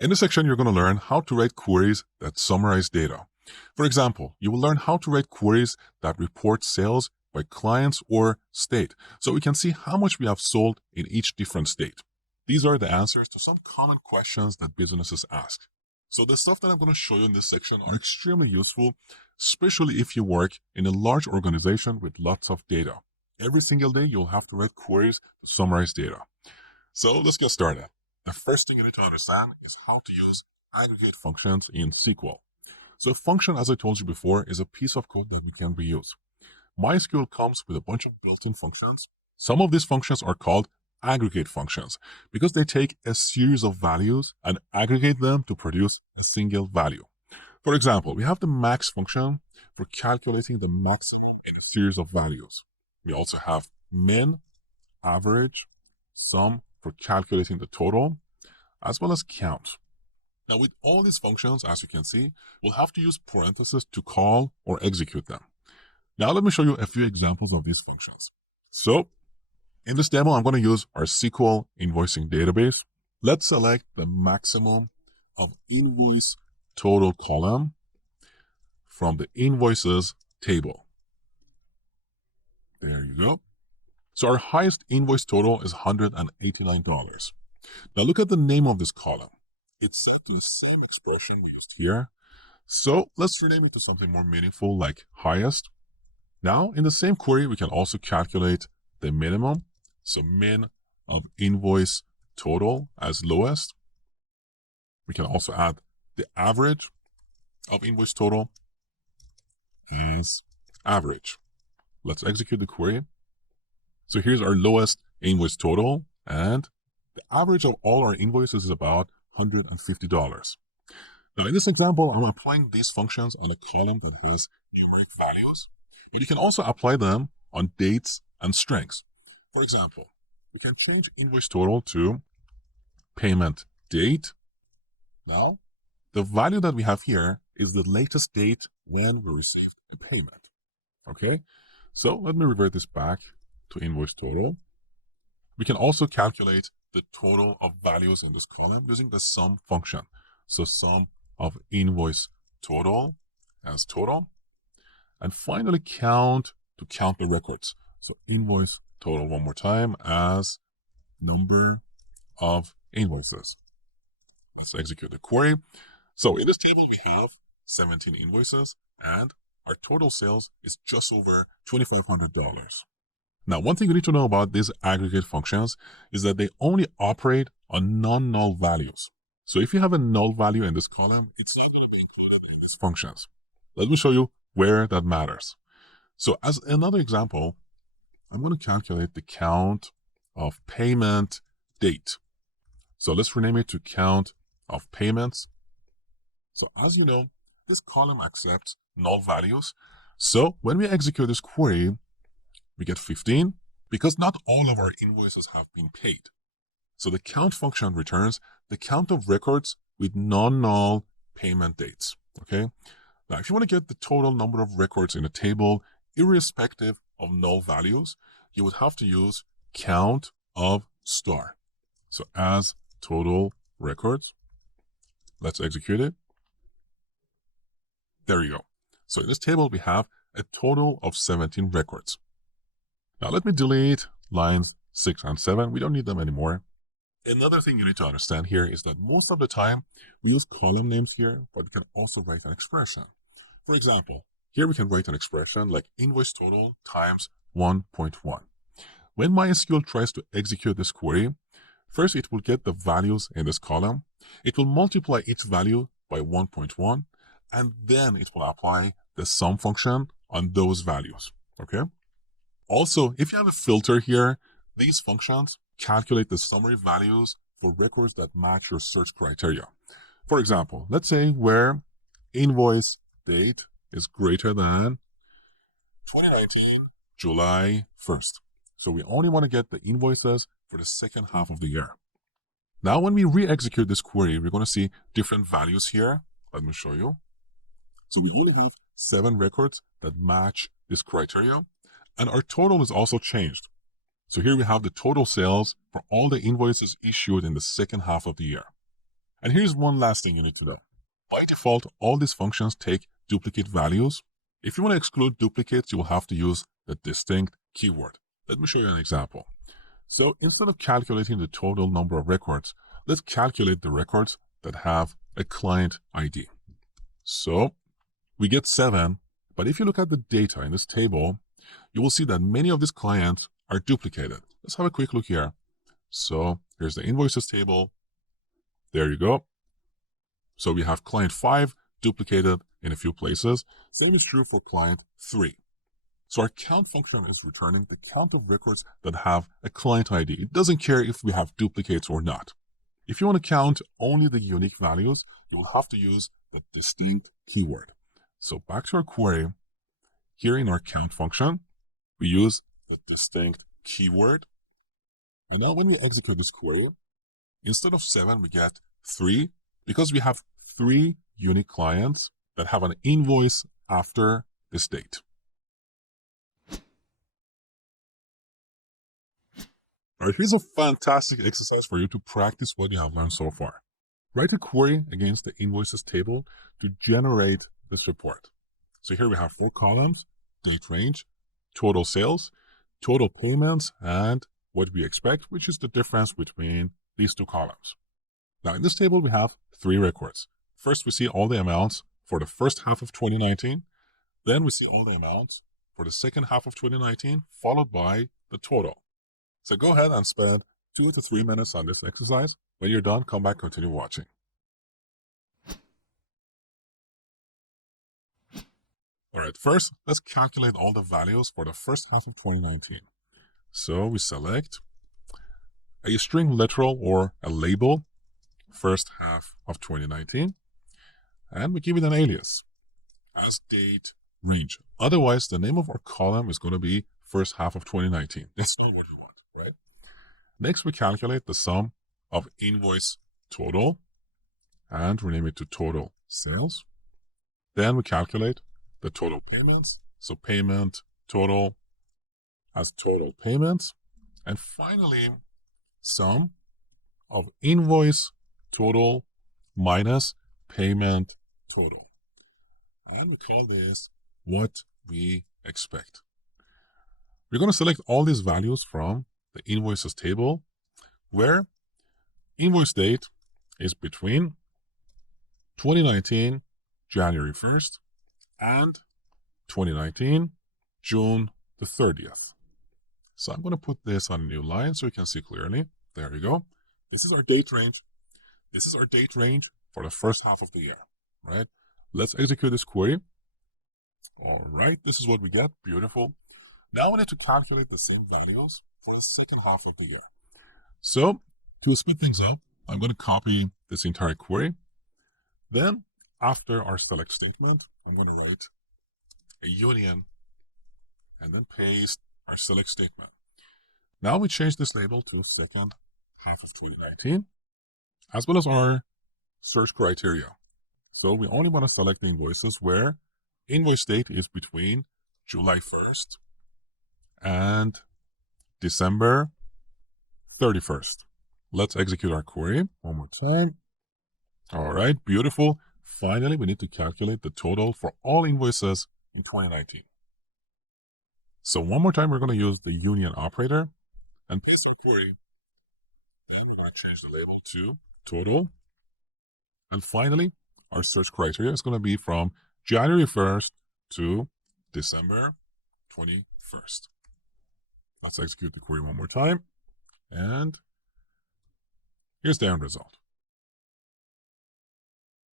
In this section, you're going to learn how to write queries that summarize data. For example, you will learn how to write queries that report sales by clients or state, so we can see how much we have sold in each different state. These are the answers to some common questions that businesses ask. So the stuff that I'm going to show you in this section are extremely useful, especially if you work in a large organization with lots of data. Every single day, you'll have to write queries to summarize data. So let's get started. The first thing you need to understand is how to use aggregate functions in SQL. So a function, as I told you before, is a piece of code that we can reuse. MySQL comes with a bunch of built-in functions. Some of these functions are called aggregate functions because they take a series of values and aggregate them to produce a single value. For example, we have the max function for calculating the maximum in a series of values. We also have min, average, sum for calculating the total, as well as count. Now, with all these functions, as you can see, we'll have to use parentheses to call or execute them. Now, let me show you a few examples of these functions. So, in this demo, I'm going to use our SQL invoicing database. Let's select the maximum of invoice total column from the invoices table. There you go. So our highest invoice total is $189. Now look at the name of this column. It's set to the same expression we used here. So let's rename it to something more meaningful like highest. Now in the same query, we can also calculate the minimum. So min of invoice total as lowest. We can also add the average of invoice total as average. Let's execute the query. So here's our lowest invoice total, and the average of all our invoices is about $150. Now, in this example, I'm applying these functions on a column that has numeric values, but you can also apply them on dates and strings. For example, we can change invoice total to payment date. Now, the value that we have here is the latest date when we received the payment. Okay, so let me revert this back to invoice total. We can also calculate the total of values in this column using the sum function. So sum of invoice total as total. And finally count to count the records. So invoice total one more time as number of invoices. Let's execute the query. So in this table, we have 17 invoices and our total sales is just over $2,500. Now, one thing you need to know about these aggregate functions is that they only operate on non-null values. So if you have a null value in this column, it's not going to be included in these functions. Let me show you where that matters. So as another example, I'm going to calculate the count of payment date. So let's rename it to count of payments. So as you know, this column accepts null values. So when we execute this query, we get 15 because not all of our invoices have been paid. So the count function returns the count of records with non-null payment dates. Okay. Now, if you want to get the total number of records in a table, irrespective of null values, you would have to use count of star. So as total records, let's execute it. There you go. So in this table, we have a total of 17 records. Now let me delete lines 6 and 7. We don't need them anymore. Another thing you need to understand here is that most of the time we use column names here, but we can also write an expression. For example, here we can write an expression like invoice total times 1.1. When MySQL tries to execute this query, first it will get the values in this column. It will multiply each value by 1.1, and then it will apply the sum function on those values. Okay. Also, if you have a filter here, these functions calculate the summary values for records that match your search criteria. For example, let's say where invoice date is greater than 2019 July 1st. So we only want to get the invoices for the second half of the year. Now, when we re-execute this query, we're going to see different values here. Let me show you. So we only have 7 records that match this criteria. And our total is also changed. So here we have the total sales for all the invoices issued in the second half of the year. And here's one last thing you need to know. By default, all these functions take duplicate values. If you want to exclude duplicates, you will have to use the distinct keyword. Let me show you an example. So instead of calculating the total number of records, let's calculate the records that have a client ID. So we get 7, but if you look at the data in this table, you will see that many of these clients are duplicated. Let's have a quick look here. So here's the invoices table. There you go. So we have client 5 duplicated in a few places. Same is true for client 3. So our count function is returning the count of records that have a client ID. It doesn't care if we have duplicates or not. If you want to count only the unique values, you will have to use the distinct keyword. So back to our query. Here in our count function, we use the distinct keyword. And now when we execute this query, instead of 7, we get 3 because we have 3 unique clients that have an invoice after this date. All right, here's a fantastic exercise for you to practice what you have learned so far. Write a query against the invoices table to generate this report. So here we have 4 columns: date range, total sales, total payments, and what we expect, which is the difference between these 2 columns. Now in this table, we have 3 records. First, we see all the amounts for the first half of 2019. Then we see all the amounts for the second half of 2019, followed by the total. So go ahead and spend 2 to 3 minutes on this exercise. When you're done, come back, continue watching. All right, first, let's calculate all the values for the first half of 2019. So we select a string literal or a label, first half of 2019, and we give it an alias as date range. Otherwise, the name of our column is going to be first half of 2019. That's not what we want, right? Next, we calculate the sum of invoice total and rename it to total sales. Then we calculate the total payments. So payment total as total payments. And finally, sum of invoice total minus payment total. And we call this what we expect. We're going to select all these values from the invoices table, where invoice date is between 2019 January 1st and 2019 June the 30th. So I'm going to put this on a new line so you can see clearly. There you go. This is our date range. This is our date range for the first half of the year, right? Let's execute this query. All right, this is what we get. Beautiful. Now we need to calculate the same values for the second half of the year. So to speed things up, I'm going to copy this entire query. Then after our select statement, I'm going to write a union and then paste our select statement. Now we change this label to second half of 2019, as well as our search criteria. So we only want to select the invoices where invoice date is between July 1st and December 31st. Let's execute our query one more time. All right, beautiful. Finally, we need to calculate the total for all invoices in 2019. So one more time, we're going to use the union operator and paste our query. Then we're going to change the label to total. And finally, our search criteria is going to be from January 1st to December 21st. Let's execute the query one more time. And here's the end result.